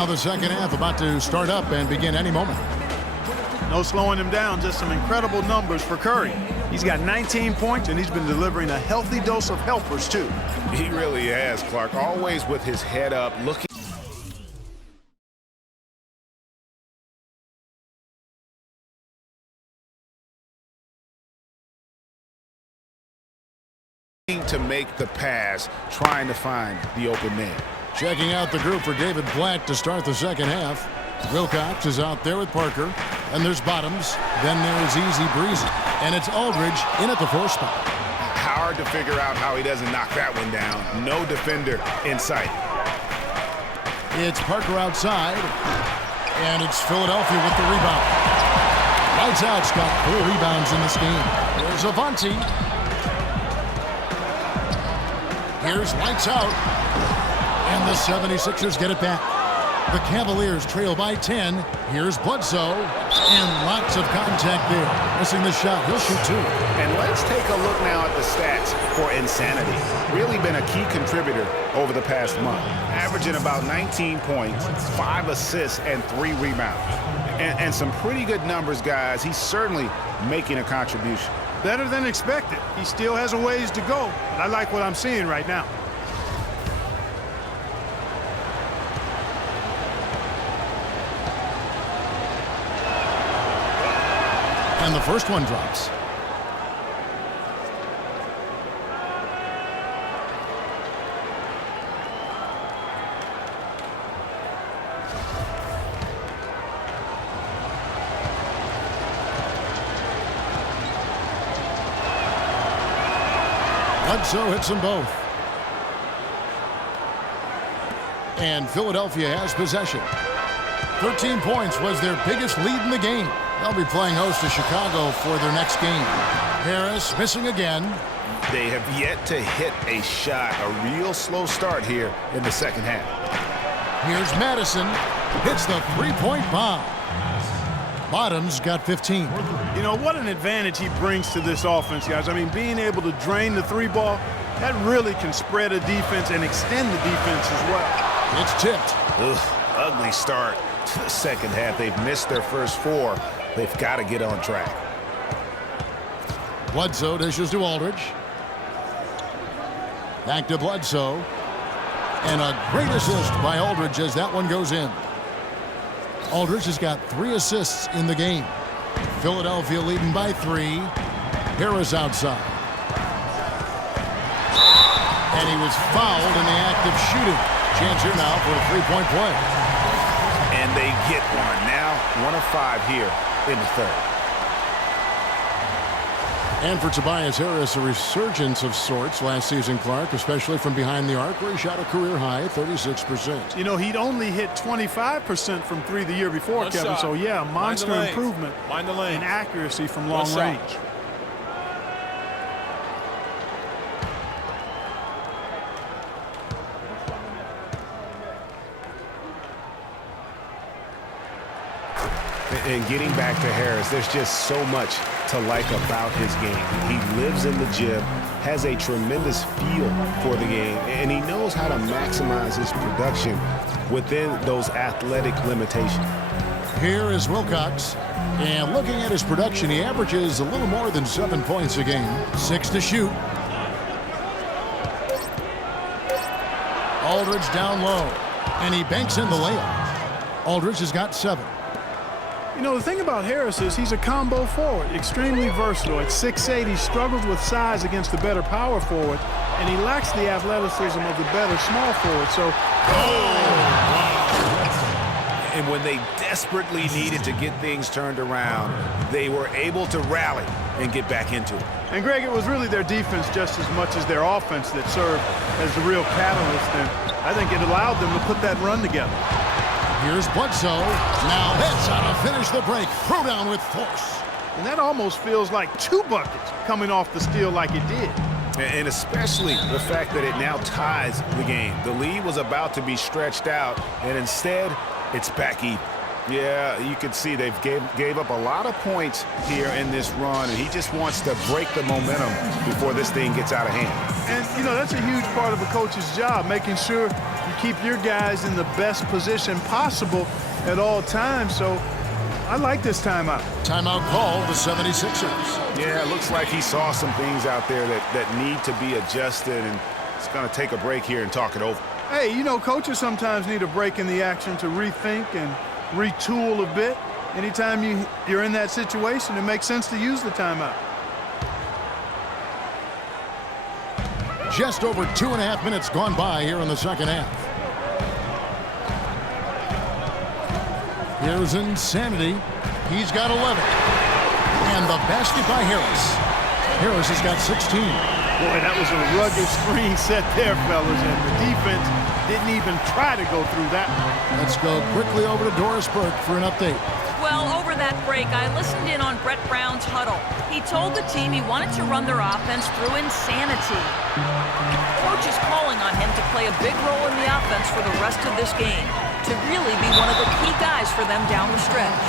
Now the second half about to start up and begin any moment. No slowing him down, just some incredible numbers for Curry. He's got 19 points, and he's been delivering a healthy dose of helpers, too. He really has, Clark, always with his head up, looking to make the pass, trying to find the open man. Checking out the group for David Blatt to start the second half. Wilcox is out there with Parker. And there's Bottoms. Then there's Easy Breezy. And it's Aldridge in at the 4 spot. Hard to figure out how he doesn't knock that one down. No defender in sight. It's Parker outside. And it's Philadelphia with the rebound. Lights Out's got 4 rebounds in this game. There's Avanti. Here's Lights Out. And the 76ers get it back. The Cavaliers trail by 10. Here's Bledsoe. And lots of contact there. Missing the shot. He'll shoot 2. And let's take a look now at the stats for Insanity. Really been a key contributor over the past month. Averaging about 19 points, 5 assists, and 3 rebounds. And some pretty good numbers, guys. He's certainly making a contribution. Better than expected. He still has a ways to go, but I like what I'm seeing right now. And the first one drops. Bledsoe hits them both. And Philadelphia has possession. 13 points was their biggest lead in the game. They'll be playing host to Chicago for their next game. Harris missing again. They have yet to hit a shot. A real slow start here in the second half. Here's Madison. Hits the three-point bomb. Bottoms got 15. You know, what an advantage he brings to this offense, guys. I mean, being able to drain the 3-ball, that really can spread a defense and extend the defense as well. It's tipped. Ugh, ugly start to the second half. They've missed their first 4. They've got to get on track. Bledsoe dishes to Aldridge. Back to Bledsoe. And a great assist by Aldridge as that one goes in. Aldridge has got 3 assists in the game. Philadelphia leading by 3. Harris outside. And he was fouled in the act of shooting. Chance here now for a 3-point play. And they get one. Now 1 of 5 here in the third. And for Tobias Harris, a resurgence of sorts last season, Clark, especially from behind the arc, where he shot a career-high 36%. You know, he'd only hit 25% from 3 the year before, Kevin. So, yeah, monster improvement in accuracy from long range. And getting back to Harris, there's just so much to like about his game. He lives in the gym, has a tremendous feel for the game, and he knows how to maximize his production within those athletic limitations. Here is Wilcox. And looking at his production, he averages a little more than 7 points a game. 6 to shoot. Aldridge down low. And he banks in the layup. Aldridge has got 7. You know, the thing about Harris is he's a combo forward, extremely versatile. At 6'8", he struggles with size against the better power forward, and he lacks the athleticism of the better small forward. So, and when they desperately needed to get things turned around, they were able to rally and get back into it. And, Greg, it was really their defense just as much as their offense that served as the real catalyst, and I think it allowed them to put that run together. Here's Bledsoe. Now hits how to finish the break. Throw down with force. And that almost feels like 2 buckets coming off the steal like it did. And especially the fact that it now ties the game. The lead was about to be stretched out, and instead, it's back even. Yeah, you can see they've gave up a lot of points here in this run, and he just wants to break the momentum before this thing gets out of hand. And, you know, that's a huge part of a coach's job, making sure you keep your guys in the best position possible at all times. So I like this timeout. Timeout call, the 76ers. Yeah, it looks like he saw some things out there that need to be adjusted, and it's going to take a break here and talk it over. Hey, you know, coaches sometimes need a break in the action to rethink and retool a bit. Anytime you're in that situation, it makes sense to use the timeout. Just over 2.5 minutes gone by here in the second half. Here's Insanity. He's got 11. And the basket by Harris. Harris has got 16. Boy, that was a rugged screen set there, fellas, and the defense didn't even try to go through that one. Let's go quickly over to Doris Burke for an update. Well, over that break, I listened in on Brett Brown's huddle. He told the team he wanted to run their offense through insanity. Coach is calling on him to play a big role in the offense for the rest of this game, to really be one of the key guys for them down the stretch.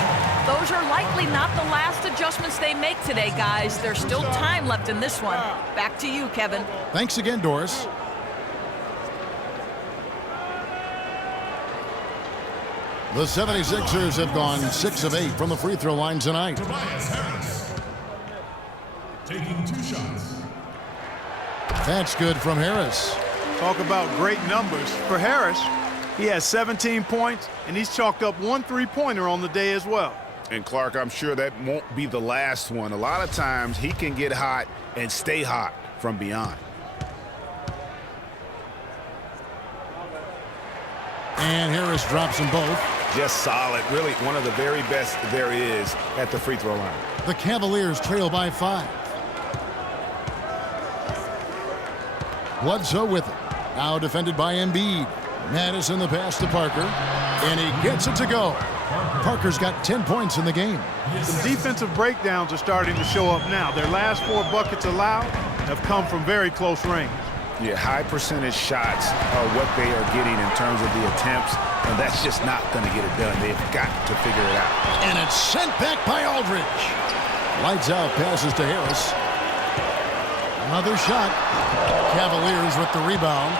Those are likely not the last adjustments they make today, guys. There's still time left in this one. Back to you, Kevin. Thanks again, Doris. The 76ers have gone 6 of 8 from the free throw line tonight. Tobias Harris taking 2 shots. That's good from Harris. Talk about great numbers. For Harris, he has 17 points, and he's chalked up 1 3-pointer on the day as well. And Clark, I'm sure that won't be the last one. A lot of times he can get hot and stay hot from beyond. And Harris drops them both. Just solid. Really one of the very best there is at the free throw line. The Cavaliers trail by 5. Bledsoe with it. Now defended by Embiid. Madison the pass to Parker. And he gets it to go. Parker's got 10 points in the game. Some defensive breakdowns are starting to show up now. Their last 4 buckets allowed have come from very close range. Yeah, high percentage shots are what they are getting in terms of the attempts, and that's just not going to get it done. They've got to figure it out. And it's sent back by Aldridge. Lights out, passes to Harris. Another shot. Cavaliers with the rebound.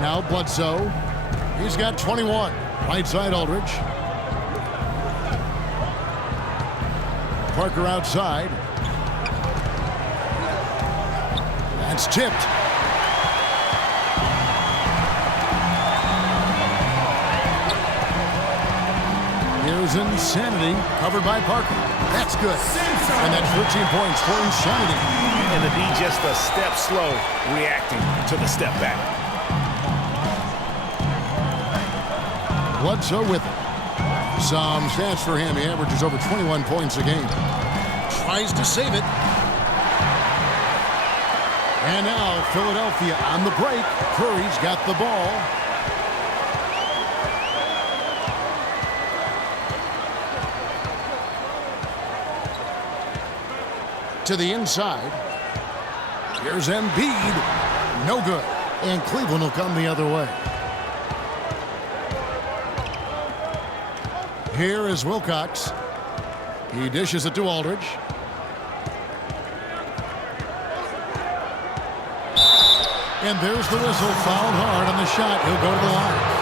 Now Bledsoe. He's got 21. Right side Aldridge. Parker outside. That's tipped. Here's Insanity, covered by Parker. That's good. And that's 13 points for Insanity. And the D just a step slow, reacting to the step back. Bledsoe with it. Some stats for him. He averages over 21 points a game. Tries to save it. And now Philadelphia on the break. Curry's got the ball. To the inside. Here's Embiid. No good. And Cleveland will come the other way. Here is Wilcox. He dishes it to Aldridge. And there's the whistle. Fouled hard on the shot. He'll go to the line.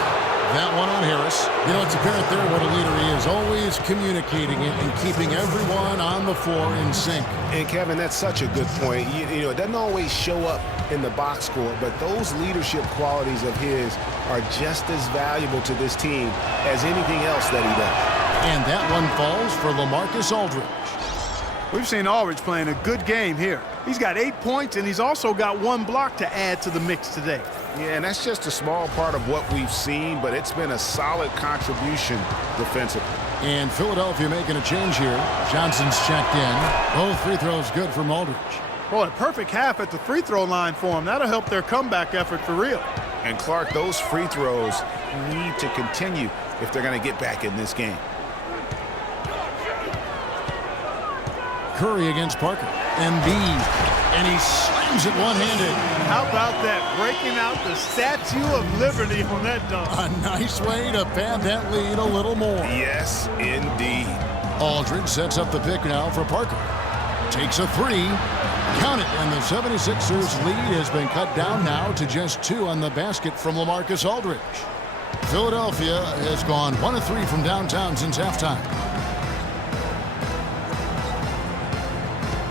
That one on Harris. You know, it's apparent there what a leader he is. Always communicating it and keeping everyone on the floor in sync. And, Kevin, that's such a good point. You know, it doesn't always show up in the box score, but those leadership qualities of his are just as valuable to this team as anything else that he does. And that one falls for Lamarcus Aldridge. We've seen Aldridge playing a good game here. He's got 8 points, and he's also got 1 block to add to the mix today. Yeah, and that's just a small part of what we've seen, but it's been a solid contribution defensively. And Philadelphia making a change here. Johnson's checked in. Both free throws good from Aldridge. Boy, a perfect half at the free throw line for him. That'll help their comeback effort for real. And, Clark, those free throws need to continue if they're going to get back in this game. Curry against Parker. Embiid. And he slams it one-handed. How about that? Breaking out the Statue of Liberty on that dunk. A nice way to pad that lead a little more. Yes, indeed. Aldridge sets up the pick now for Parker. Takes a three. Count it, and the 76ers lead has been cut down now to just 2 on the basket from Lamarcus Aldridge. Philadelphia has gone 1 of 3 from downtown since halftime.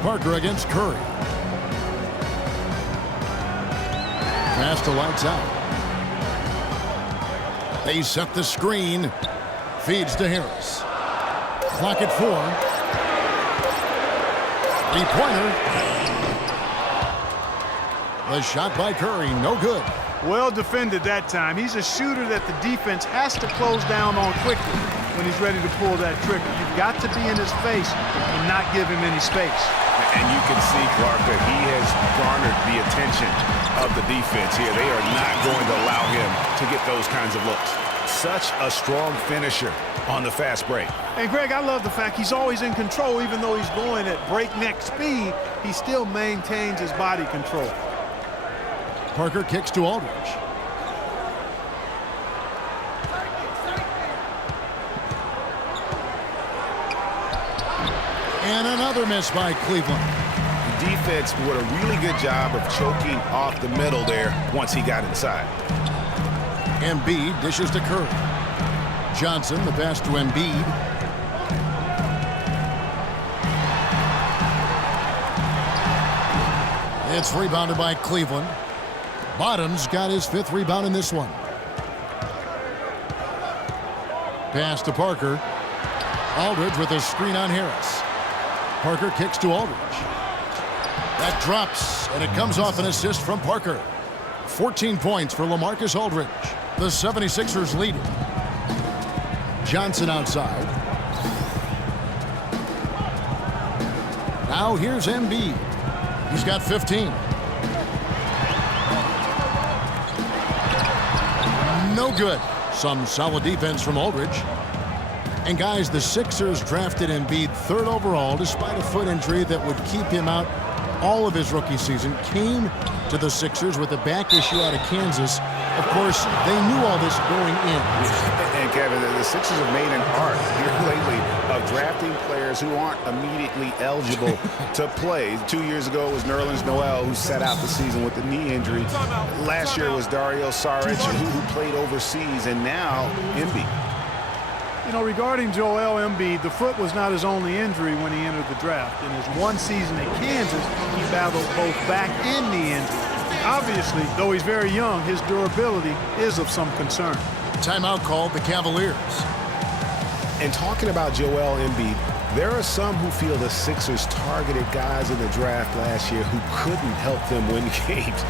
Parker against Curry. Pass to Lights out. They set the screen. Feeds to Harris. Clock at 4. Three-pointer. The shot by Curry, no good. Well defended that time. He's a shooter that the defense has to close down on quickly when he's ready to pull that trigger. You've got to be in his face and not give him any space. And you can see, Clark, that he has garnered the attention of the defense here. They are not going to allow him to get those kinds of looks. Such a strong finisher on the fast break. And, Greg, I love the fact he's always in control. Even though he's going at breakneck speed, he still maintains his body control. Parker kicks to Aldridge. And another miss by Cleveland. The defense did a really good job of choking off the middle there once he got inside. Embiid dishes to Curry. Johnson, the pass to Embiid. It's rebounded by Cleveland. Bottoms got his 5th rebound in this one. Pass to Parker. Aldridge with a screen on Harris. Parker kicks to Aldridge. That drops, and it comes off an assist from Parker. 14 points for Lamarcus Aldridge. The 76ers lead it. Johnson outside. Now here's Embiid. He's got 15. No good. Some solid defense from Aldridge. And guys, the Sixers drafted Embiid 3rd overall despite a foot injury that would keep him out all of his rookie season. Came to the Sixers with a back issue out of Kansas. Of course, they knew all this going in. And Kevin, the Sixers have made an art here lately of drafting players who aren't immediately eligible to play. 2 years ago it was Nerlens Noel, who sat out the season with a knee injury. Last year it was Dario Saric, who played overseas, and now Embiid. You know, regarding Joel Embiid, the foot was not his only injury when he entered the draft. In his 1 season at Kansas, he battled both back and knee injuries. Obviously, though he's very young, his durability is of some concern. Timeout called the Cavaliers. And talking about Joel Embiid, there are some who feel the Sixers targeted guys in the draft last year who couldn't help them win games.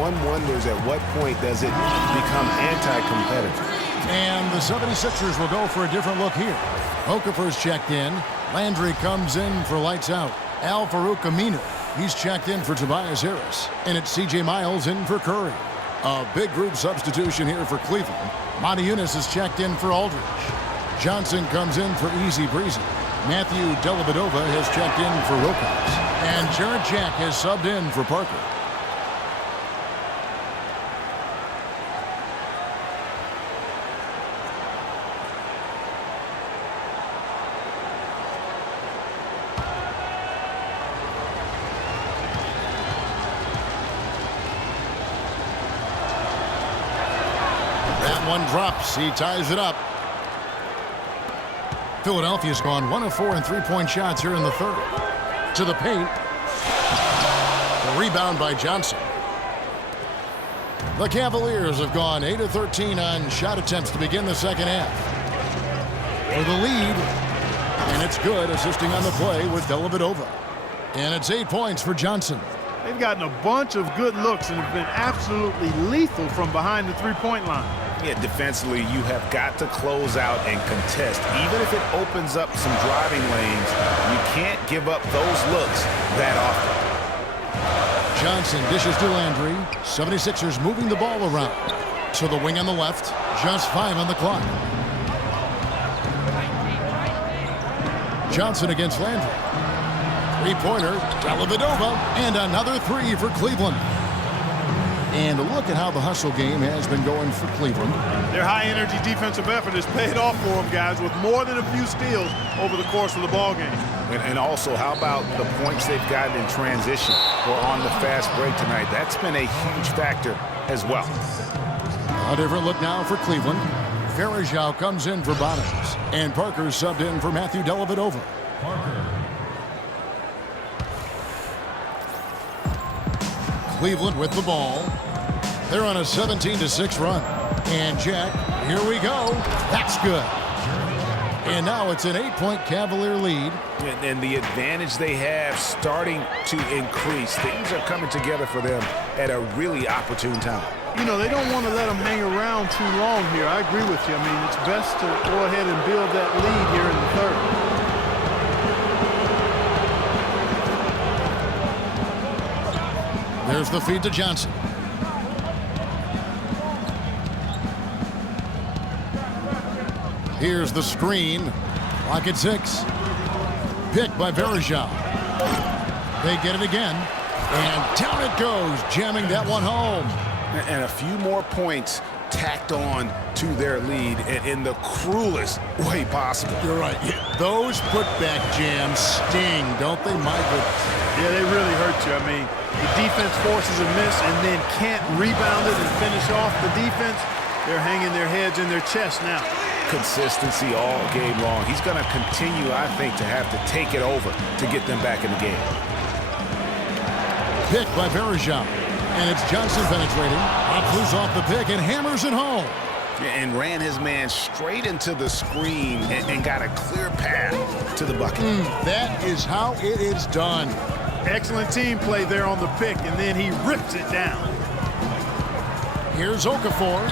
One wonders at what point does it become anti-competitive. And the 76ers will go for a different look here. Okafor's checked in. Landry comes in for Lights out. Al Farouk Aminu. He's checked in for Tobias Harris. And it's C.J. Miles in for Curry. A big group substitution here for Cleveland. Monty Eunice is checked in for Aldridge. Johnson comes in for Easy Breezy. Matthew Dellavedova has checked in for Wilcox. And Jarrett Jack has subbed in for Parker. One drops. He ties it up. Philadelphia's gone 1 of 4 in 3-point shots here in the 3rd. To the paint. The rebound by Johnson. The Cavaliers have gone 8 of 13 on shot attempts to begin the 2nd half. For the lead. And it's good, assisting on the play with Dellavedova. And it's 8 points for Johnson. They've gotten a bunch of good looks and have been absolutely lethal from behind the 3-point line. Yeah, defensively, you have got to close out and contest. Even if it opens up some driving lanes, you can't give up those looks that often. Johnson dishes to Landry. 76ers moving the ball around. To the wing on the left. Just 5 on the clock. Johnson against Landry. 3-pointer, Dellavedova, and another 3 for Cleveland. And look at how the hustle game has been going for Cleveland. Their high-energy defensive effort has paid off for them, guys, with more than a few steals over the course of the ball game. And also, how about the points they've gotten in transition or on the fast break tonight? That's been a huge factor as well. A different look now for Cleveland. Varejao comes in for Bottoms, and Parker subbed in for Matthew Dellavedova. Parker. Cleveland with the ball. They're on a 17-6 run. And Jack, here we go. That's good. And now it's an 8-point Cavalier lead. And the advantage they have starting to increase. Things are coming together for them at a really opportune time. You know, they don't want to let them hang around too long here. I agree with you. I mean, it's best to go ahead and build that lead here in the third. There's the feed to Johnson. Here's the screen. Clock at 6. Picked by Varejao. They get it again. And down it goes, jamming that one home. And a few more points tacked on to their lead in the cruelest way possible. You're right. Yeah, those putback jams sting, don't they, Michael? Yeah, they really hurt you. I mean, the defense forces a miss and then can't rebound it and finish off the defense. They're hanging their heads in their chest now. Consistency all game long. He's going to continue, I think, to have to take it over to get them back in the game. Picked by Varejao. And it's Johnson penetrating. Loose off the pick and hammers it home. And ran his man straight into the screen and got a clear path to the bucket. That is how it is done. Excellent team play there on the pick, and then he rips it down. Here's Okafor.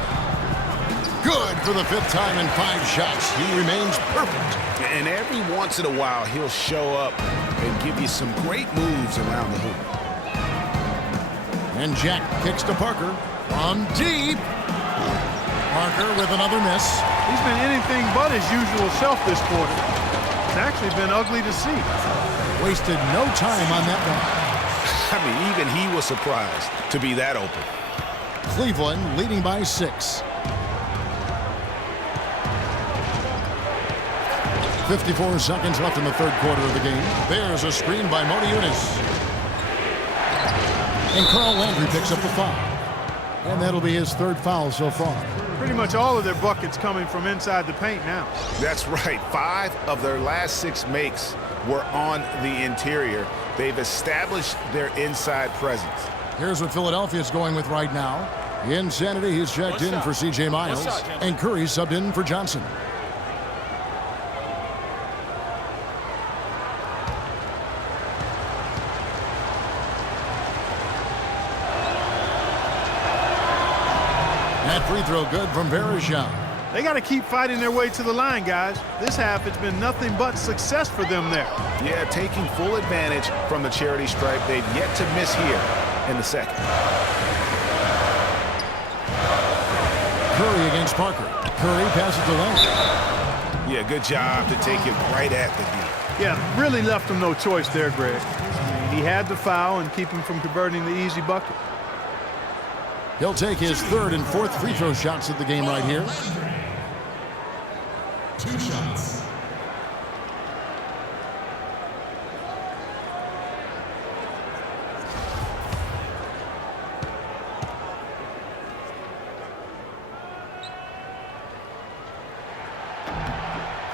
Good for the 5th time in 5 shots. He remains perfect. And every once in a while, he'll show up and give you some great moves around the hoop. And Jack kicks to Parker from deep. Parker with another miss. He's been anything but his usual self this quarter. It's actually been ugly to see. Wasted no time on that one. I mean, even he was surprised to be that open. Cleveland leading by 6. 54 seconds left in the third quarter of the game. There's a screen by Modi Yunus. And Carl Landry picks up the foul. And that'll be his 3rd foul so far. Pretty much all of their buckets coming from inside the paint now. That's right. 5 of their last 6 makes were on the interior. They've established their inside presence. Here's what Philadelphia's going with right now. Insanity, he's checked in for C.J. Miles. And Curry subbed in for Johnson. That free throw good from Varejao. They got to keep fighting their way to the line, guys. This half, it's been nothing but success for them there. Yeah, taking full advantage from the charity stripe. They've yet to miss here in the second. Curry against Parker. Curry passes to Landry. Yeah, good job to take it right at the D. Yeah, really left him no choice there, Greg. He had the foul and keep him from converting the easy bucket. He'll take his 3rd and 4th free throw shots of the game right here. 2 shots.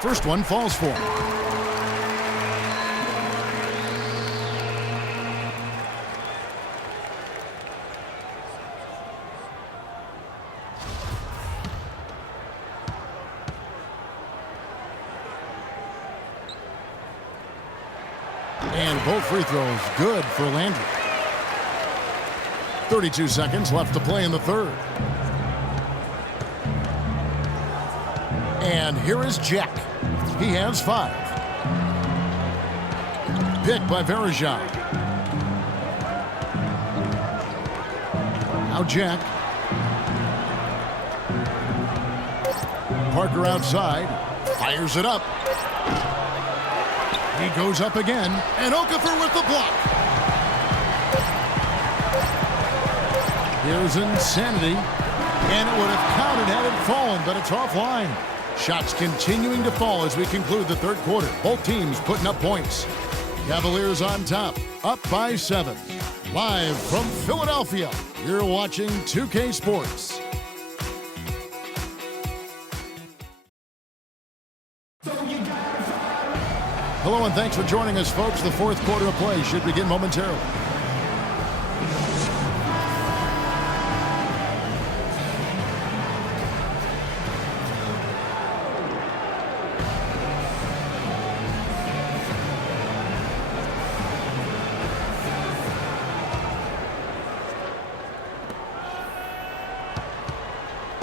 First one falls for him. And both free throws good for Landry. 32 seconds left to play in the third. And here is Jack. He has 5. Picked by Varejao. Now Jack. Parker outside. Fires it up. He goes up again, and Okafor with the block. Here's Insanity. And it would have counted had it fallen, but it's offline. Shots continuing to fall as we conclude the third quarter. Both teams putting up points. Cavaliers on top, up by 7. Live from Philadelphia, you're watching 2K Sports. Hello and thanks for joining us, folks. The fourth quarter of play should begin momentarily.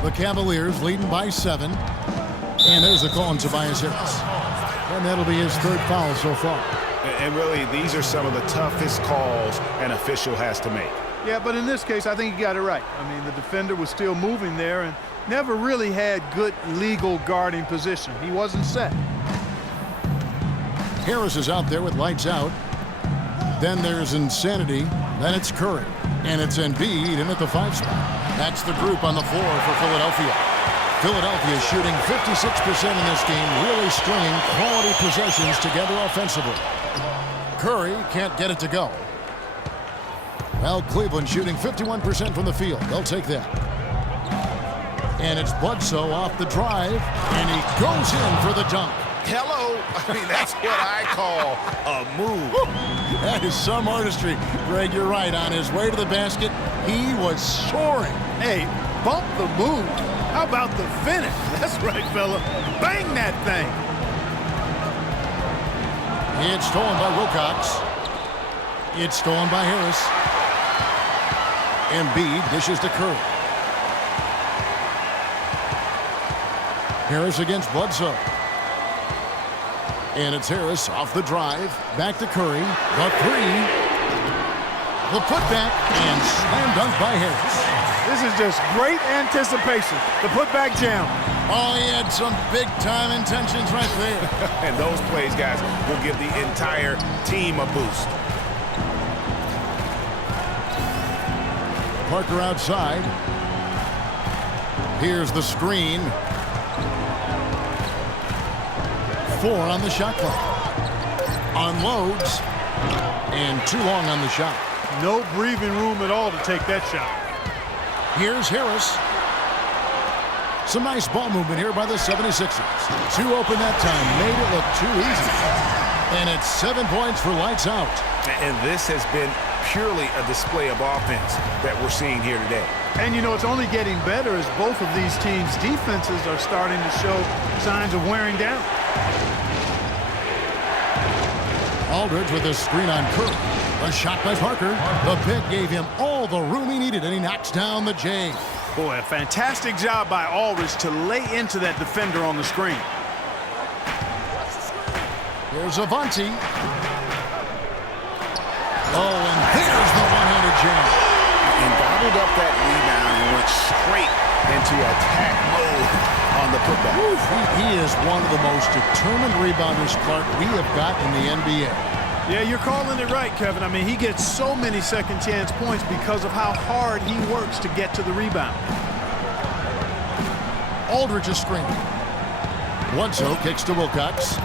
The Cavaliers leading by 7. And there's a call on Tobias Harris. And that'll be his third foul so far. And really, these are some of the toughest calls an official has to make. Yeah, but in this case, I think he got it right. I mean, the defender was still moving there and never really had good legal guarding position. He wasn't set. Harris is out there with lights out. Then there's Insanity. Then it's Curry. And it's Embiid in at the 5 spot. That's the group on the floor for Philadelphia. Philadelphia shooting 56% in this game, really stringing quality possessions together offensively. Curry can't get it to go. Well, Cleveland shooting 51% from the field. They'll take that. And it's Bledsoe off the drive, and he goes in for the dunk. Hello. I mean, that's what I call a move. That is some artistry. Greg, you're right. On his way to the basket, he was soaring. Hey, bump the move. How about the finish? That's right, fella. Bang that thing. It's stolen by Wilcox. It's stolen by Harris. Embiid dishes to Curry. Harris against Bledsoe. And it's Harris off the drive. Back to Curry. The 3. The putback and slam dunk by Harris. This is just great anticipation. The putback jam. Oh, he had some big-time intentions right there. And those plays, guys, will give the entire team a boost. Parker outside. Here's the screen. 4 on the shot clock. Unloads. And too long on the shot. No breathing room at all to take that shot. Here's Harris. Some nice ball movement here by the 76ers. 2 open that time. Made it look too easy. And it's 7 points for lights out. And this has been purely a display of offense that we're seeing here today. And, you know, it's only getting better as both of these teams' defenses are starting to show signs of wearing down. Aldridge with a screen on Curry. A shot by Parker. The pick gave him all the room he needed, and he knocks down the J. Boy, a fantastic job by Aldridge to lay into that defender on the screen. Here's Avanti. Oh, and there's the one-handed jam. And bottled up that rebound and went straight into attack mode on the putback. He is one of the most determined rebounders, Clark, we have got in the NBA. Yeah, you're calling it right, Kevin. I mean, he gets so many second chance points because of how hard he works to get to the rebound. Aldridge is screening. Bledsoe kicks to Wilcox.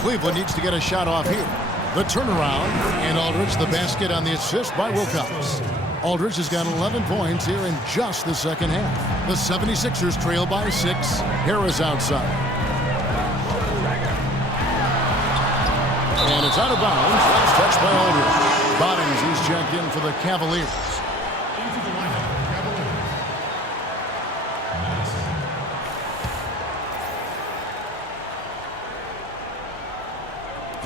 Cleveland needs to get a shot off here. The turnaround, and Aldridge the basket on the assist by Wilcox. Aldridge has got 11 points here in just the second half. The 76ers trail by 6. Harris outside. And it's out of bounds. Last touch by Aldridge. Bottoms, he's checked in for the Cavaliers. Into the lineup, Cavaliers. Madison.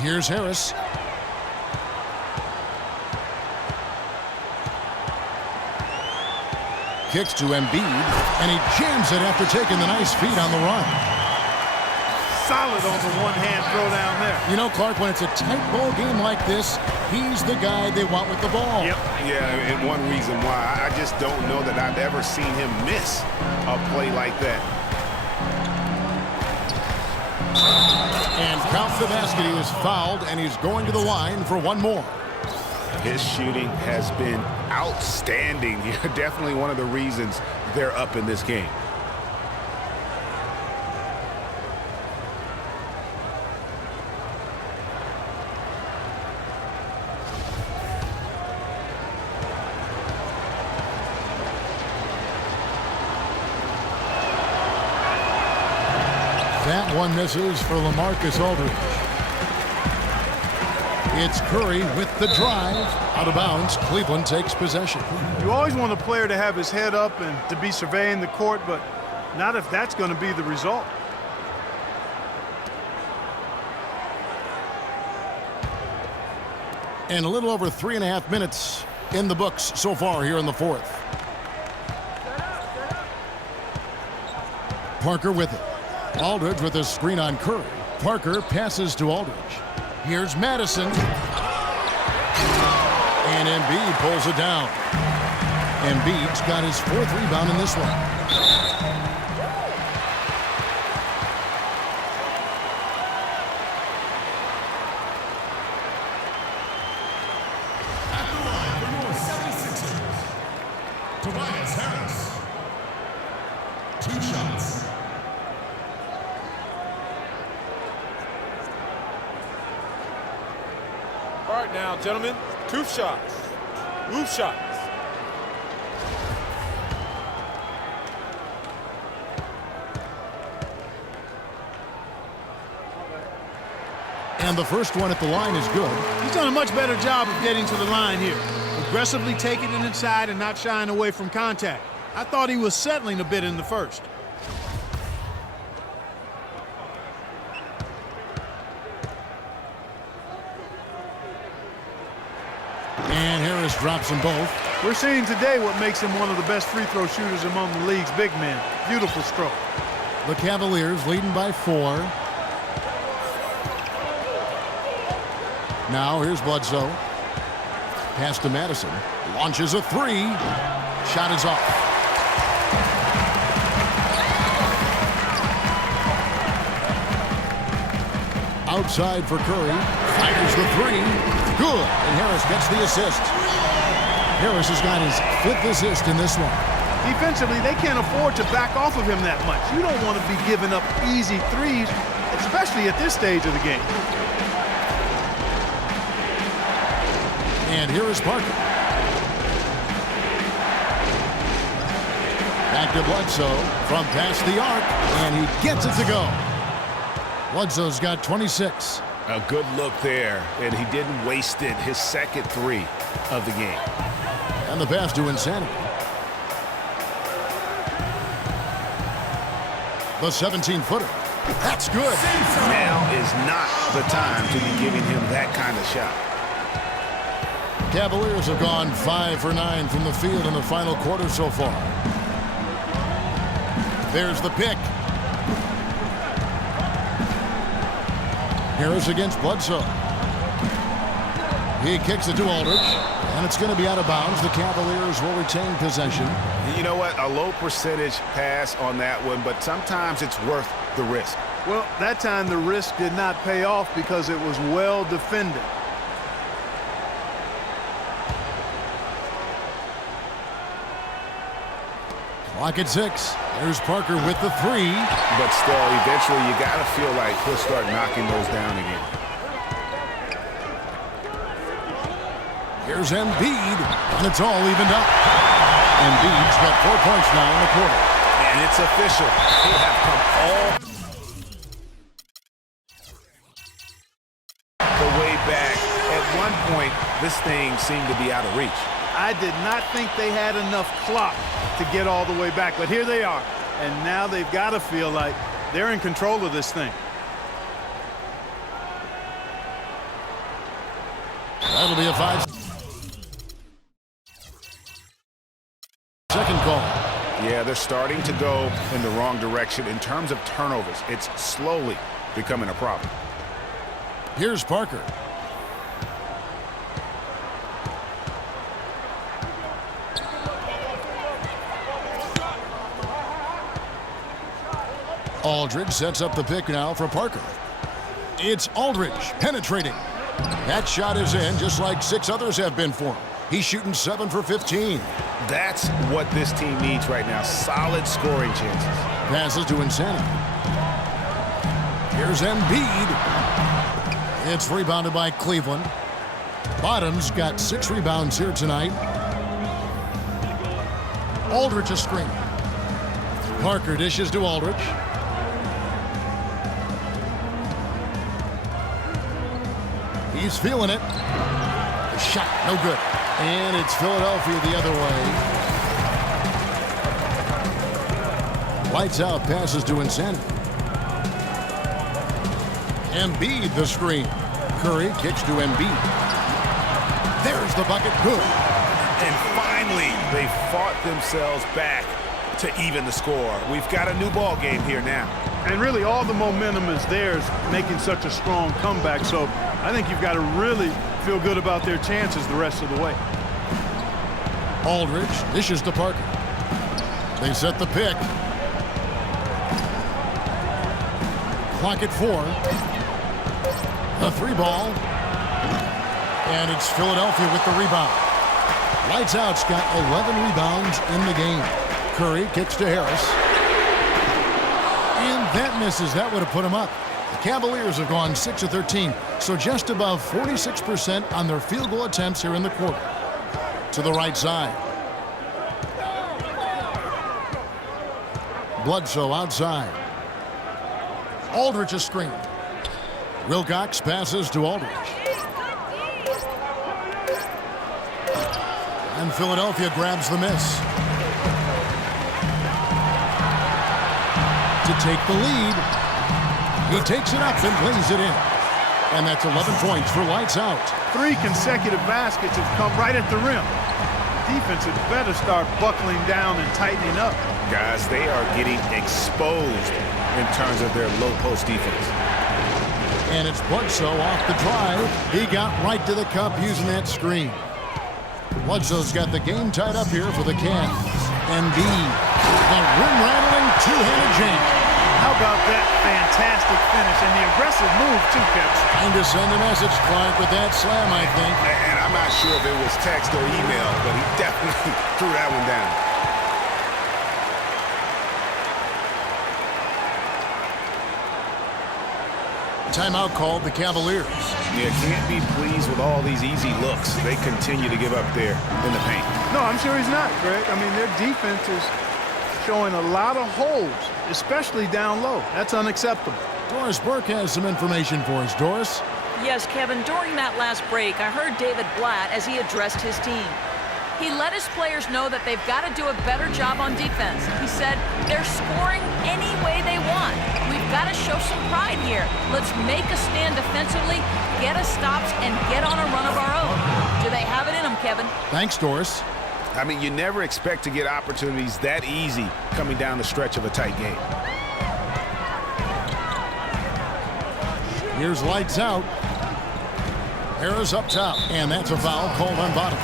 Here's Harris. Kicks to Embiid, and he jams it after taking the nice feed on the run. Solid on the one-hand throw down there. You know, Clark, when it's a tight ball game like this, he's the guy they want with the ball. Yep. Yeah, and one reason why, I just don't know that I've ever seen him miss a play like that. And count the basket. He was fouled, and he's going to the line for one more. His shooting has been outstanding. Definitely one of the reasons they're up in this game. That one misses for Lamarcus Aldridge. It's Curry with the drive. Out of bounds. Cleveland takes possession. You always want a player to have his head up and to be surveying the court, but not if that's going to be the result. And a little over 3.5 minutes in the books so far here in the fourth. Parker with it. Aldridge with a screen on Curry. Parker passes to Aldridge. Here's Madison. And Embiid pulls it down. Embiid's got his 4th rebound in this one. At the line for your 76ers, Tobias Harris. 2 shots. All right now, gentlemen, 2 shots. Move shots. And the first one at the line is good. He's done a much better job of getting to the line here. Aggressively taking it inside and not shying away from contact. I thought he was settling a bit in the first. And Harris drops them both. We're seeing today what makes him one of the best free throw shooters among the league's big men. Beautiful stroke. The Cavaliers leading by 4. Now here's Bledsoe. Pass to Madison. Launches a 3. Shot is off. Outside for Curry. Fires the 3. Good. And Harris gets the assist. Harris has got his 5th assist in this one. Defensively, they can't afford to back off of him that much. You don't want to be giving up easy threes, especially at this stage of the game. And here is Parker. Back to Bledsoe from past the arc, and he gets it to go. Bledsoe's got 26. A good look there, and he didn't waste it. His 2nd 3 of the game. And the pass to Insanity. The 17-footer. That's good. Now is not the time to be giving him that kind of shot. Cavaliers have gone 5 for 9 from the field in the final quarter so far. There's the pick. Harris against Bledsoe. He kicks it to Aldridge, and it's going to be out of bounds. The Cavaliers will retain possession. You know what? A low percentage pass on that one, but sometimes it's worth the risk. Well, that time the risk did not pay off because it was well defended. Clock at 6. There's Parker with the 3. But still, eventually you got to feel like he'll start knocking those down again. Here's Embiid, and it's all evened up. Embiid's got 4 points now in the quarter. And it's official. They have come all the way back. At one point, this thing seemed to be out of reach. I did not think they had enough clock to get all the way back, but here they are. And now they've got to feel like they're in control of this thing. That'll be a 5-second call. Yeah, they're starting to go in the wrong direction in terms of turnovers. It's slowly becoming a problem. Here's Parker. Aldridge sets up the pick now for Parker. It's Aldridge penetrating. That shot is in, just like 6 others have been for him. He's shooting 7 for 15. That's what this team needs right now. Solid scoring chances. Passes to Insanity. Here's Embiid. It's rebounded by Cleveland. Bottom's got 6 rebounds here tonight. Aldridge a screen. Parker dishes to Aldridge. He's feeling it. The shot, no good. And it's Philadelphia the other way. Lights out, passes to Insanity. Embiid the screen. Curry kicks to Embiid. There's the bucket, good. And finally, they fought themselves back to even the score. We've got a new ball game here now. And really, all the momentum is theirs, making such a strong comeback. So I think you've got to really feel good about their chances the rest of the way. Aldridge dishes to Parker. They set the pick. Clock at 4. The 3 ball. And it's Philadelphia with the rebound. Lights out's got 11 rebounds in the game. Curry kicks to Harris. And that misses. That would have put him up. The Cavaliers have gone 6 of 13, so just above 46% on their field goal attempts here in the quarter. To the right side. Bledsoe outside. Aldridge a screen. Wilcox passes to Aldridge. And Philadelphia grabs the miss. To take the lead. He takes it up and lays it in. And that's 11 points for lights out. 3 consecutive baskets have come right at the rim. Defense had better start buckling down and tightening up. Guys, they are getting exposed in terms of their low post defense. And it's Bledsoe off the drive. He got right to the cup using that screen. Bledsoe's got the game tied up here for the Cavs. Embiid, the rim-rattling two-handed jam. How about that fantastic finish and the aggressive move, too, Kevin? Trying to send a message, Clark, with that slam, I think. And I'm not sure if it was text or email, but he definitely threw that one down. Timeout called the Cavaliers. You can't be pleased with all these easy looks. They continue to give up there in the paint. No, I'm sure he's not, Greg. I mean, their defense is showing a lot of holes, especially down low. That's unacceptable. Doris Burke has some information for us. Doris? Yes, Kevin, during that last break, I heard David Blatt as he addressed his team. He let his players know that they've got to do a better job on defense. He said, they're scoring any way they want. We've got to show some pride here. Let's make a stand defensively, get us stops, and get on a run of our own. Do they have it in them, Kevin? Thanks, Doris. I mean, you never expect to get opportunities that easy coming down the stretch of a tight game. Here's lights out. Harris up top, and that's a foul called on Bottoms.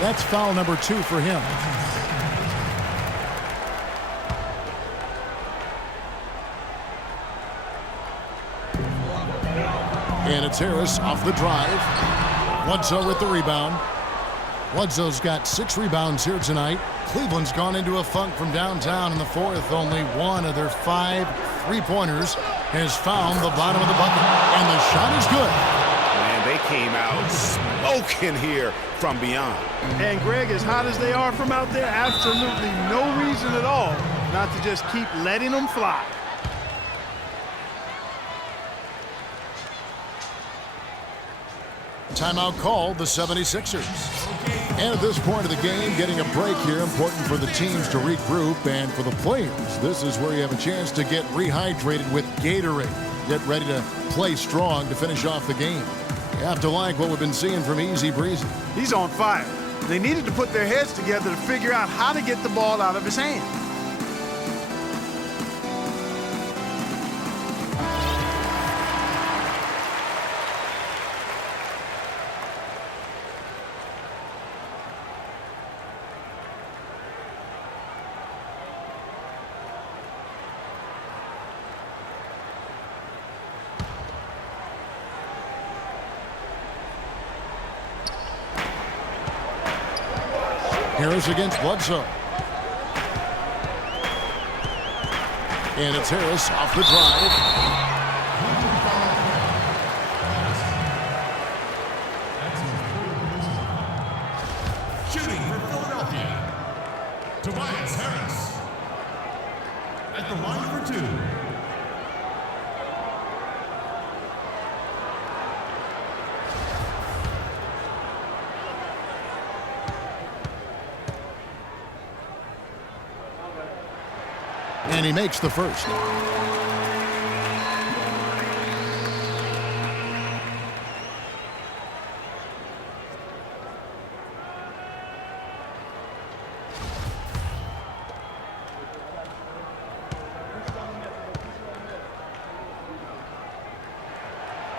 That's foul number 2 for him. And it's Harris off the drive. Bledsoe with the rebound. Bledsoe's got 6 rebounds here tonight. Cleveland's gone into a funk from downtown in the 4th. Only one of their 5 3-pointers has found the bottom of the bucket. And the shot is good. Man, they came out smoking here from beyond. And Greg, as hot as they are from out there, absolutely no reason at all not to just keep letting them fly. Timeout called the 76ers. And at this point of the game, getting a break here, important for the teams to regroup, and for the players, this is where you have a chance to get rehydrated with Gatorade. Get ready to play strong to finish off the game. You have to like what we've been seeing from Easy Breezy. He's on fire. They needed to put their heads together to figure out how to get the ball out of his hand. Harris against Bledsoe. And it's Harris off the drive. Shooting for Philadelphia, Tobias Harris. At the line for 2. And he makes the first.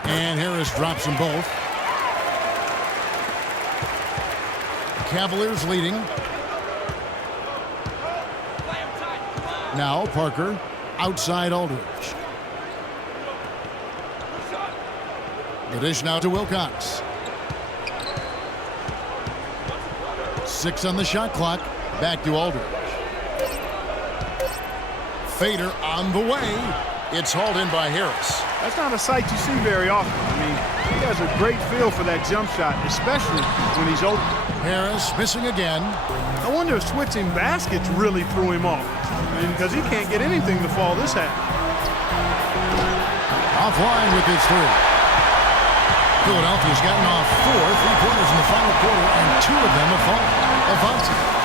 And Harris drops them both. Cavaliers leading. Now Parker, outside Aldridge. The dish now to Wilcox. 6 on the shot clock. Back to Aldridge. Fader on the way. It's hauled in by Harris. That's not a sight you see very often. I mean, he has a great feel for that jump shot, especially when he's open. Harris missing again. I wonder if switching baskets really threw him off. I mean, because he can't get anything to fall this half. Offline with his 3. Philadelphia's gotten off 4 3-pointers in the final quarter, and 2 of them have fallen.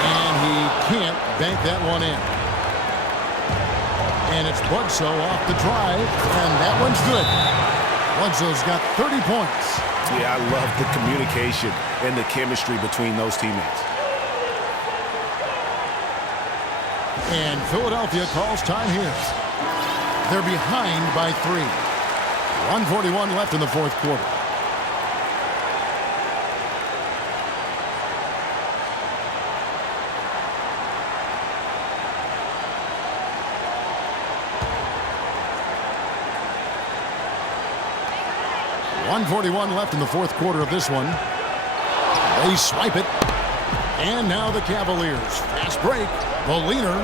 And he can't bank that one in. And it's Bledsoe off the drive, and that one's good. Bledsoe's got 30 points. Yeah, I love the communication and the chemistry between those teammates. And Philadelphia calls time here. They're behind by 3. 1:41 left in the fourth quarter. .141 left in the fourth quarter of this one. They swipe it. And now the Cavaliers. Fast break. The leaner.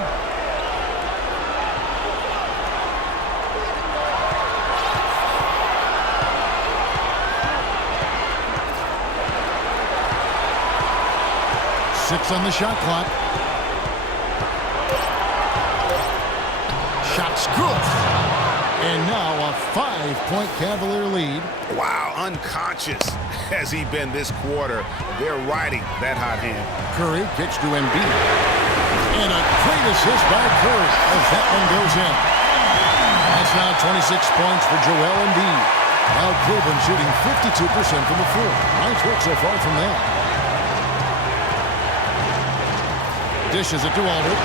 .6 on the shot clock. Shot's good. And now a 5-point Cavalier lead. Wow, unconscious has he been this quarter. They're riding that hot hand. Curry kicks to Embiid. And a great assist by Curry as that one goes in. That's now 26 points for Joel Embiid. While Cleveland shooting 52% from the floor. Nice work so far from them. Dishes it to Aldridge.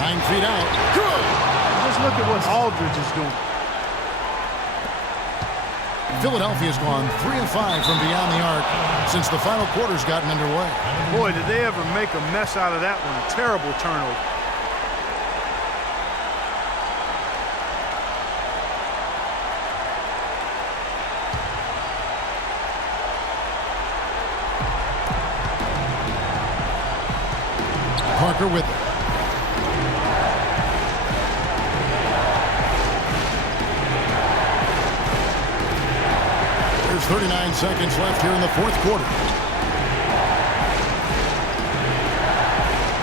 9 feet out. Good! Just look at what Aldridge is doing. Philadelphia's gone 3 of 5 from beyond the arc since the final quarter's gotten underway. Boy, did they ever make a mess out of that one. A terrible turnover. Parker with it. There's 39 seconds left here in the fourth quarter.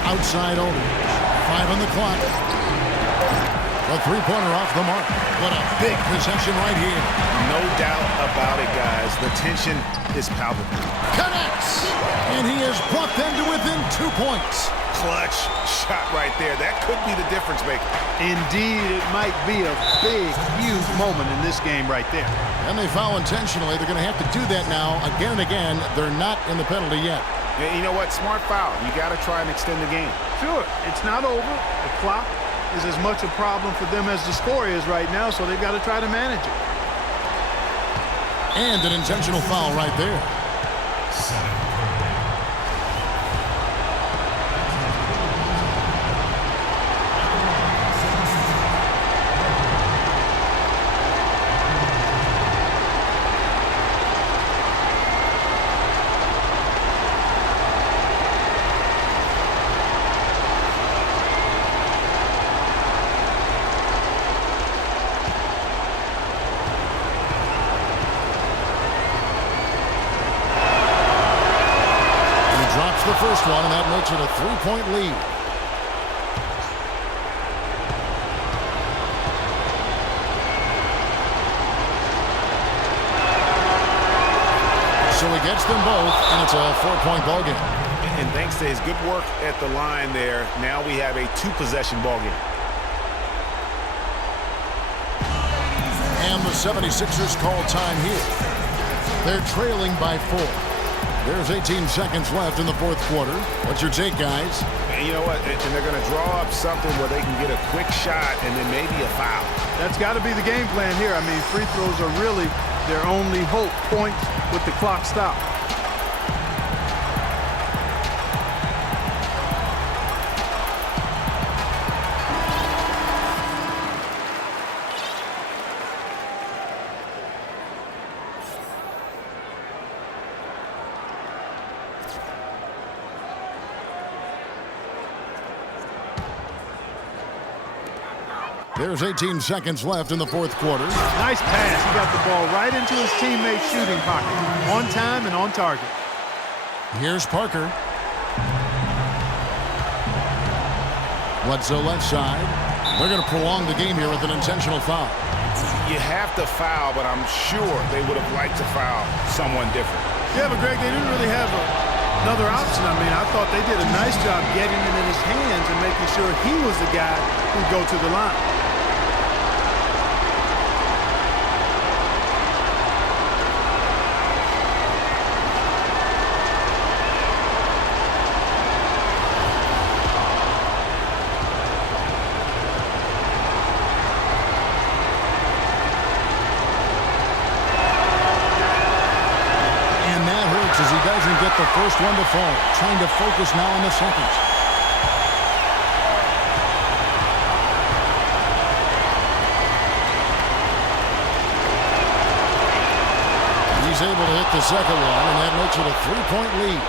Outside Aldridge. 5 on the clock. A 3-pointer off the mark. What a big possession right here. No doubt about it, guys. The tension is palpable. Connects! And he has brought them to within 2 points. Clutch shot right there. That could be the difference maker. Indeed, it might be a big, huge moment in this game right there. And they foul intentionally. They're going to have to do that now again and again. They're not in the penalty yet. And you know what? Smart foul. You got to try and extend the game. Sure, it's not over. The clock is as much a problem for them as the score is right now, so they've got to try to manage it. And an intentional foul right there. one, and that makes it a 3-point lead. So he gets them both, and it's a 4-point ball game. And thanks to his good work at the line there, now we have a 2-possession ball game. And the 76ers call time here. They're trailing by 4. There's 18 seconds left in the fourth quarter. What's your take, guys? And you know what? And they're going to draw up something where they can get a quick shot and then maybe a foul. That's got to be the game plan here. I mean, free throws are really their only hope. Points with the clock stopped. There's 18 seconds left in the fourth quarter. Nice pass. He got the ball right into his teammate's shooting pocket. On time and on target. Here's Parker. Bledsoe left side. They're going to prolong the game here with an intentional foul. You have to foul, but I'm sure they would have liked to foul someone different. Yeah, but Greg, they didn't really have another option. I mean, I thought they did a nice job getting it in his hands and making sure he was the guy who'd go to the line. As he doesn't get the first one to fall. Trying to focus now on the second. He's able to hit the second one, and that makes it a 3-point lead.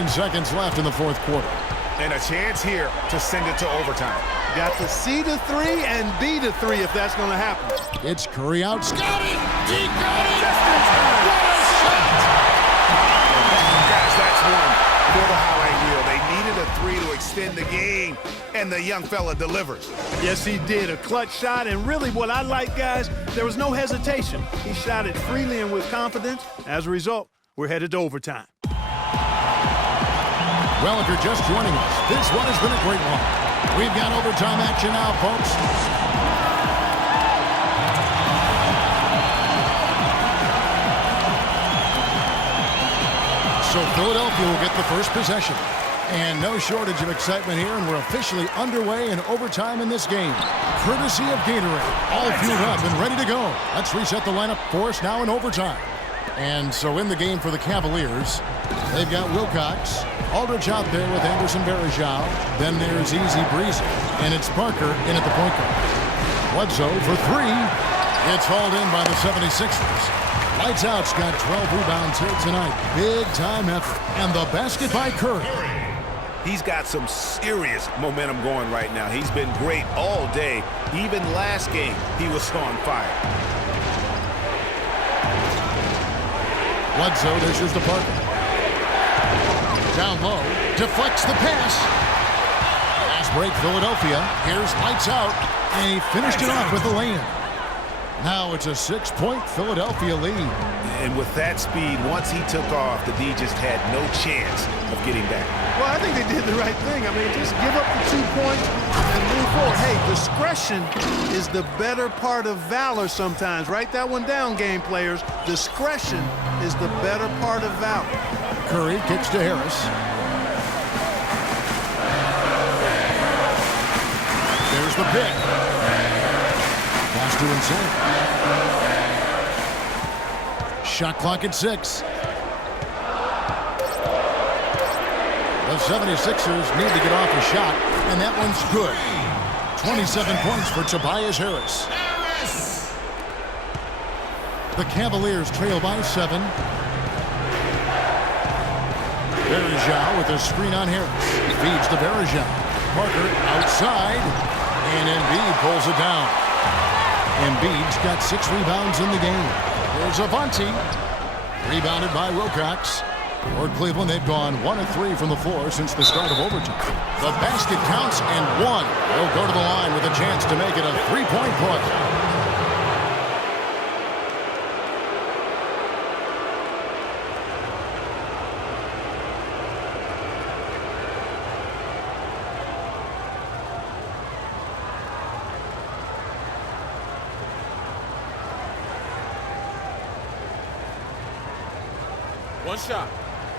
9 seconds left in the fourth quarter. And a chance here to send it to overtime. Got the C to 3 and B to 3 if that's going to happen. It's Curry out. Got it! He got it! What a shot! Guys, that's one for the highlight reel. They needed a 3 to extend the game, and the young fella delivers. Yes, he did. A clutch shot, and really what I like, guys, there was no hesitation. He shot it freely and with confidence. As a result, we're headed to overtime. Well, if you're just joining us, this one has been a great one. We've got overtime action now, folks. So Philadelphia will get the first possession. And no shortage of excitement here, and we're officially underway in overtime in this game. Courtesy of Gatorade, all fueled up and ready to go. Let's reset the lineup for us now in overtime. And so in the game for the Cavaliers, they've got Wilcox, Aldridge out there with Anderson Varejao. Then there's Easy Breezy, and it's Parker in at the point guard. Bledsoe for 3. It's hauled in by the 76ers. Lights Out's got 12 rebounds here tonight. Big time effort. And the basket by Curry. He's got some serious momentum going right now. He's been great all day. Even last game, he was on fire. Bledsoe dishes to Parker. Down low, deflects the pass. Fast break Philadelphia. Here's Lights Out, and he finished it off with the lay-in. Now it's a 6-point Philadelphia lead. And with that speed, once he took off, the D just had no chance of getting back. Well, I think they did the right thing. I mean, just give up the 2 points and move forward. Hey, discretion is the better part of valor sometimes. Write that one down, game players. Discretion is the better part of valor. Curry kicks to Harris. There's the pick. Pass to inside. Shot clock at 6. The 76ers need to get off a shot, and that one's good. 27 points for Tobias Harris. The Cavaliers trail by 7. Varejao with a screen on Harris. Feeds to Varejao. Parker outside, and Embiid pulls it down. Embiid's got 6 rebounds in the game. There's Avanti. Rebounded by Wilcox. For Cleveland, they've gone 1 of 3 from the floor since the start of overtime. The basket counts and one. They'll go to the line with a chance to make it a 3-point play.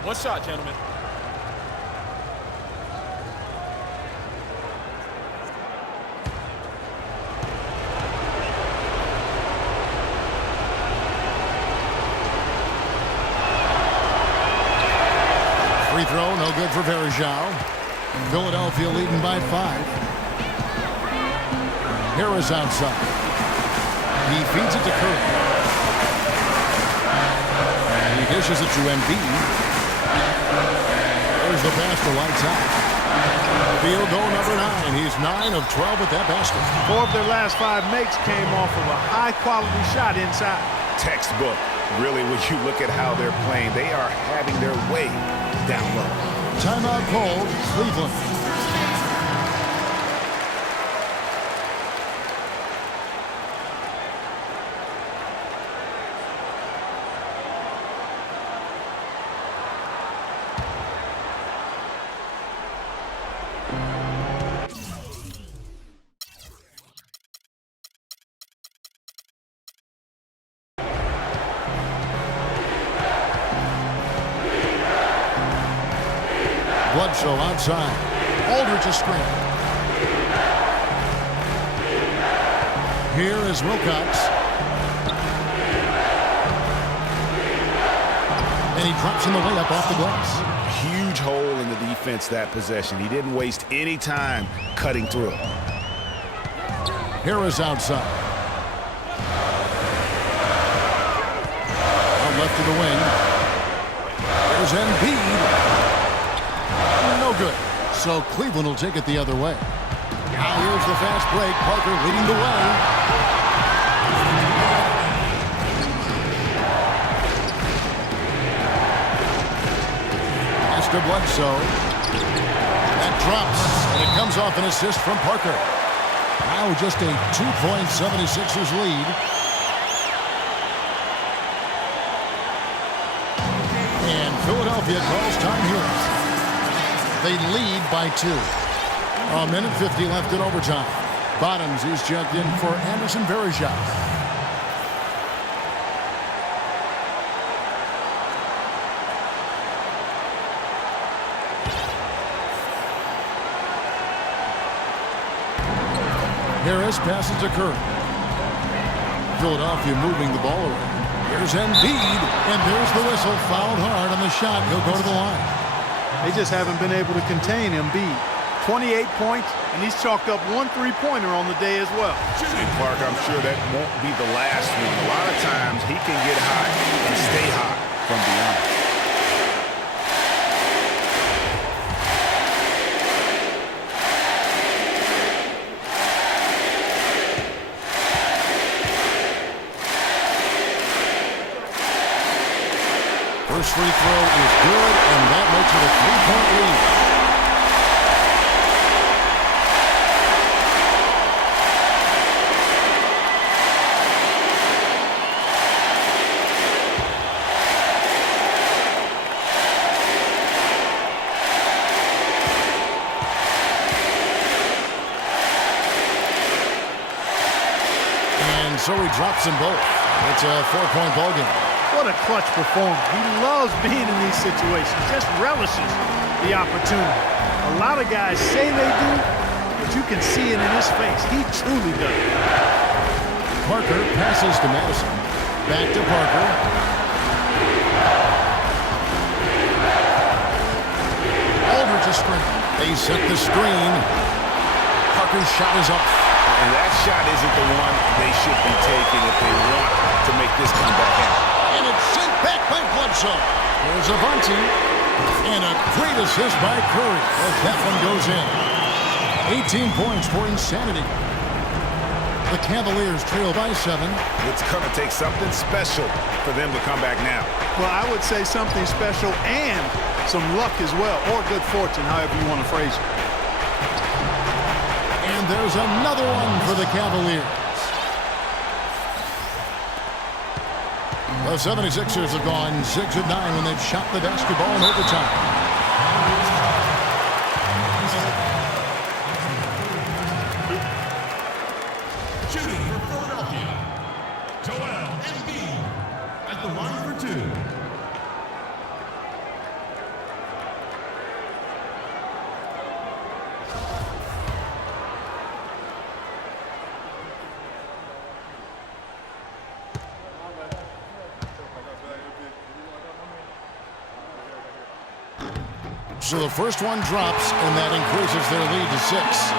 One shot, gentlemen. Free throw, no good for Varejao. Philadelphia leading by 5. Harris outside. He feeds it to Curry. He dishes it to Embiid. There's the pass to lights out. Field goal number 9. He's 9 of 12 with that basket. 4 of their last 5 makes came off of a high-quality shot inside. Textbook. Really, when you look at how they're playing, they are having their way down low. Timeout called, Cleveland. Bledsoe outside. Aldridge a screen. Here is Wilcox. And he drops in the layup off the glass. Huge hole in the defense that possession. He didn't waste any time cutting through. Harris outside. Out left to the wing. There's Embiid. No good. So Cleveland will take it the other way. Now here's the fast break. Parker leading the way. Pass to Bledsoe. That drops, and it comes off an assist from Parker. Now just a 2-point 76ers lead. And Philadelphia calls time here. They lead by 2. A minute 50 left in overtime. Bottoms is checked in for Anderson Varejao. Harris passes to Curry. Philadelphia moving the ball around. Here's Embiid, and there's the whistle. Fouled hard on the shot. He'll go to the line. They just haven't been able to contain Embiid. 28 points, and he's chalked up 1 3-pointer on the day as well. Jimmy Park, I'm sure that won't be the last one. A lot of times he can get hot and stay hot from beyond. First free throw is good, and that makes it a 3-point lead. And so he drops them both. It's a 4-point ball game. What a clutch performance. He loves being in these situations, just relishes the opportunity. A lot of guys say they do, but you can see it in his face. He truly does. Parker passes to Madison. Back to Parker. Aldridge a screen. They set the screen. Parker's shot is up. And that shot isn't the one they should be taking if they want to make this comeback happen. And it's sent back by Bledsoe. There's Avanti. And a great assist by Curry as that one goes in. 18 points for Insanity. The Cavaliers trail by 7. It's going to take something special for them to come back now. Well, I would say something special and some luck as well, or good fortune, however you want to phrase it. And there's another one for the Cavaliers. The 76ers have gone 6 of 9 when they've shot the basketball in overtime. Shooting for Philadelphia, Embiid at the line for 2. So the first one drops, and that increases their lead to 6.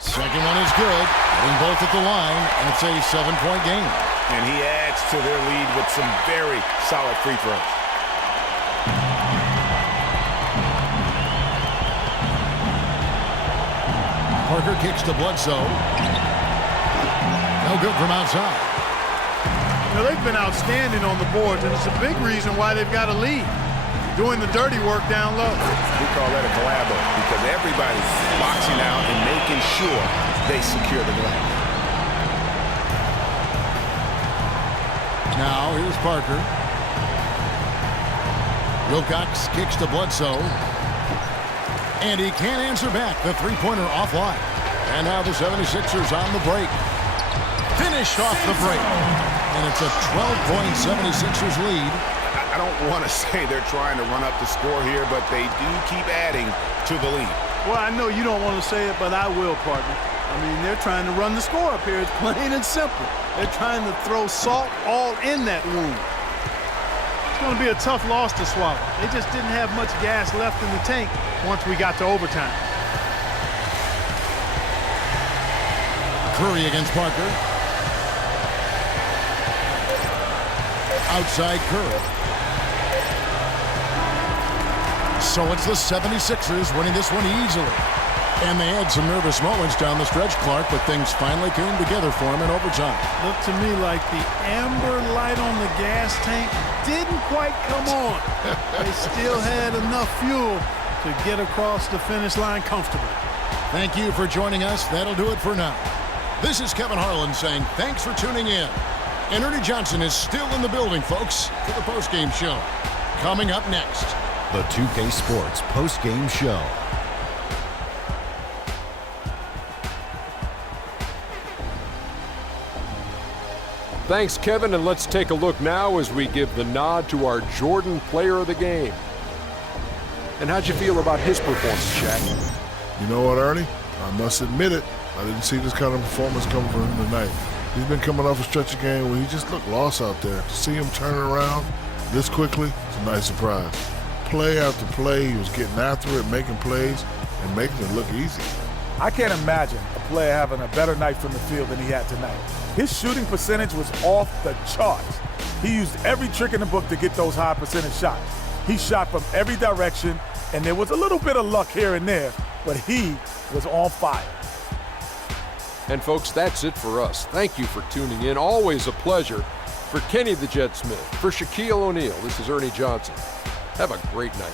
Second one is good. Getting both at the line, and it's a 7-point game. And he adds to their lead with some very solid free throws. Parker kicks to Bledsoe. No good from outside. Now, they've been outstanding on the boards, and it's a big reason why they've got a lead. Doing the dirty work down low. We call that a collabo because everybody's boxing out and making sure they secure the glass. Now here's Parker. Wilcox kicks to Bledsoe. And he can't answer back. The three-pointer offline. And now the 76ers on the break. Finished off the break. And it's a 12-point 76ers lead. I don't want to say they're trying to run up the score here, but they do keep adding to the lead. Well, I know you don't want to say it, but I will, partner. I mean, they're trying to run the score up here. It's plain and simple. They're trying to throw salt all in that wound. It's going to be a tough loss to swallow. They just didn't have much gas left in the tank once we got to overtime. Curry against Parker. Outside Curry. So it's the 76ers winning this one easily. And they had some nervous moments down the stretch, Clark, but things finally came together for them in overtime. Looked to me like the amber light on the gas tank didn't quite come on. They still had enough fuel to get across the finish line comfortably. Thank you for joining us. That'll do it for now. This is Kevin Harlan saying thanks for tuning in. And Ernie Johnson is still in the building, folks, for the postgame show. Coming up next, the 2K Sports postgame show. Thanks, Kevin, and let's take a look now as we give the nod to our Jordan Player of the Game. And how'd you feel about his performance, Shaq? You know what, Ernie? I must admit it. I didn't see this kind of performance coming from him tonight. He's been coming off a stretch of game where he just looked lost out there. To see him turn around this quickly, it's a nice surprise. Play after play, he was getting after it, making plays, and making it look easy. I can't imagine a player having a better night from the field than he had tonight. His shooting percentage was off the charts. He used every trick in the book to get those high percentage shots. He shot from every direction, and there was a little bit of luck here and there, but he was on fire. And folks, that's it for us. Thank you for tuning in. Always a pleasure. For Kenny the Jet Smith, for Shaquille O'Neal, this is Ernie Johnson. Have a great night.